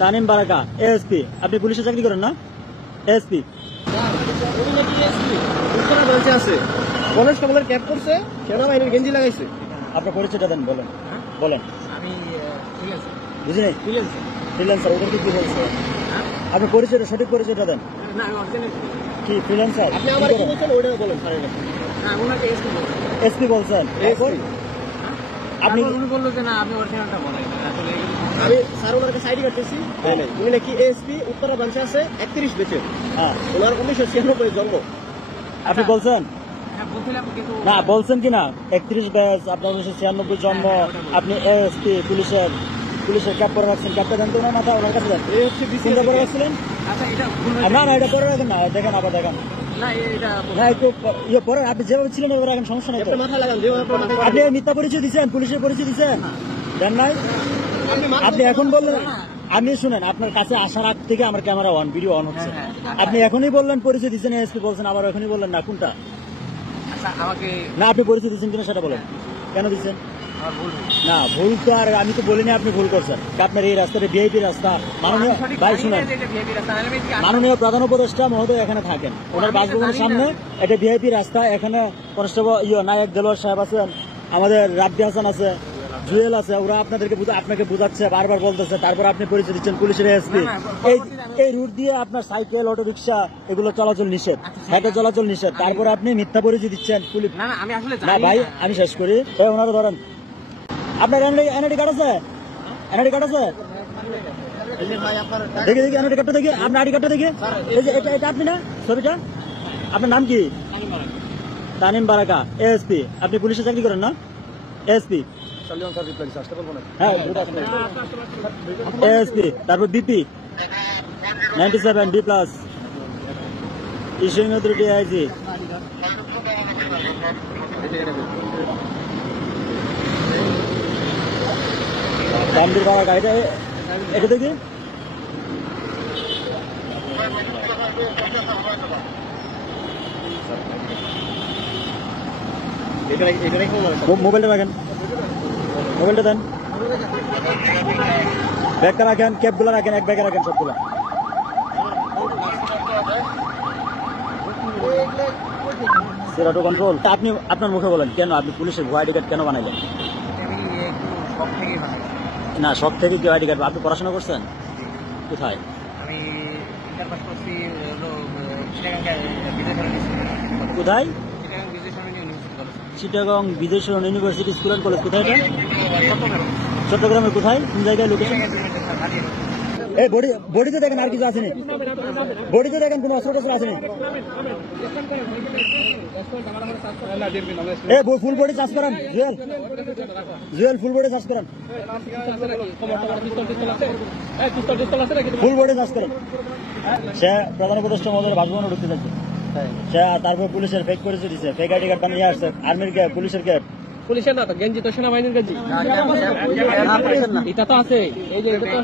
Tanim Baraka, ASP. আপনি পুলিশে চাকরি করেন না? এএসপি আছে, কলেজ কমলের ক্যাপ করছে, সেনাবাহিনীর গেঞ্জি লাগাইছে। আপনার পরিচয়টা দেন, বলেন বলেন। আমি ঠিক আছে বুঝি নাই, ফ্রিল্যান্সার। ফ্রিল্যান্সার। ওদের কি বলছে? আপনার পরিচয়টা, সঠিক পরিচয়টা দেন। না আমি অরিজিনাল কি ফ্রিল্যান্সার? আপনি আমার কি বলছেন ওইটা বলেন স্যারের কাছে। না ওনাকে এসপি বলবো। এসপি বলছেন? আপনি উনি বললো যে না আপনি অরিজিনালটা বলেন আসলে আমি স্যার ওনার কাছে আইডি কাটতেছি, উনি নাকি এএসপি উত্তরা ব্রাঞ্চে আছে 31 বেচে, হ্যাঁ, ওনার 1996 জন্ম। আপনি বলছেন হ্যাঁ বলছিলাম কিন্তু না, বলছেন কি না 31 ব্যাচ, আপনার 1996 জন্ম, আপনি এএসপি পুলিশের ক্যাপ পরে রাখছেন। ক্যাপটা দেন তো ওনার মাথা, ওনার কাছে দেন। চিন্তা করে রাখছিলেন? আচ্ছা এটা ভুল না না, এটা পরে রাখেন না, দেখেন আবার দেখেন। না এটা না একটু ইয়ে পরে, আপনি যেভাবে ছিলেন এবার এখন সমস্যা নেই তো। মাথা লাগান যেভাবে আপনি মিথ্যা পরিচয় দিচ্ছেন, পুলিশের পরিচয় দিচ্ছেন, দেন নাই? আপনি এখন বললেন, আপনি শুনেন, আপনার কাছে আসার আগ থেকে আমার ক্যামেরা অন, ভিডিও অন হচ্ছে। আপনি এখনই বললেন পরিচয় দিচ্ছেন, এসপি বলছেন, আবার এখনই বললেন না, কোনটা? আচ্ছা আমাকে না, আপনি পরিচয় দিচ্ছেন কিনা সেটা বলেন, কেন দিচ্ছেন? আমার ভুল হয়েছে। না, ভুল তো আর আমি তো বলিনি আপনি ভুল করছেন। আপনার এই রাস্তাটা ভিআইপি রাস্তা, মাননীয় ভাই শুনেন, মাননীয় প্রধান উপদেষ্টা মহোদয় এখানে থাকেন, ওনার বাসভবনের সামনে এটা ভিআইপি রাস্তা। এখানে কনস্টেবল নায়ক দেলোয়ার সাহেব আছেন, আমাদের রাব্বি হাসান আছে, জুয়েল আছে, ওরা আপনাকে বুঝাচ্ছে, বারবার বলতেছে, তারপর আপনি পরিচয় দিচ্ছেন পুলিশের এসপি। এই রুট দিয়ে আপনার সাইকেল, অটো রিক্সা এগুলো চলাচল নিষেধ, হেঁটে চলাচল নিষেধ, তারপর আপনি মিথ্যা পরিচয় দিচ্ছেন। না না আমি আসলে না ভাই, আমি শেষ করি, ওনারা ধরেন। আপনার এনআইডি কার্ড আছে? এনআইডি কার্ড আছে? দেখি এনআইডি কার্ডটা দেখি, আপনার আইডি কার্ডটা দেখি। এই যে এটা আপনি না, ছবিটা? আপনার নাম কি? তানিম বারাকা, এএসপি। আপনি পুলিশে চাকরি করেন না? এএসপি, হ্যাঁ এএসপি। তারপর BP 97 B+, issuing authority IG. Tanvir Baraka, এটা দেখি। মোবাইলটা রাখেন, মোবাইলটা দেন, ব্যাগটা রাখেন, ক্যাপগুলো রাখেন, এক ব্যাগে রাখেন সবগুলো। সেরাটো কন্ট্রোল। আপনি আপনার মুখে বলেন, কেন আপনি পুলিশের ভুয়া আইডি কার্ড কেন বানাইলেন? আমি একটু শখ থেকেই বানাই। না, সব থেকে কেউ আইডি কার্ড। আপনি পড়াশোনা করছেন কোথায়? আমি ইন্টার পাস করছি হলো চিটাগাং কোথায়? Bijoy Sarani university college. Chittagong Bijoy Sarani university school and college. কোথায় এটা? চট্টগ্রাম। চট্টগ্রামের কোথায়, কোন জায়গায় লোকেশন? হারিয়ে এই বডিতে দেখেন আর কিছু আসেনি, বডিতে দেখেন কোনো অস্ত্র টস্ত্র আসেনি। ফুল বডি চার্জ করান, জুয়েল ফুল বডি চার্জ করান, ফুল বডি চার্জ করেন। সে প্রধান উপদেষ্টা মহোদয়ের বাসভবনে ঢুকতে যাচ্ছে, সে তারপর পুলিশের ফেক পরিচয় দিচ্ছে, ফেক আইডি কার্ড বানিয়ে আসছে, আর্মির ক্যাপ, পুলিশের ক্যাপ। পুলিশের না তো গেঞ্জি, তো সেনাবাহিনীর গেঞ্জি। এটা তো আছে, এই যে এটা তো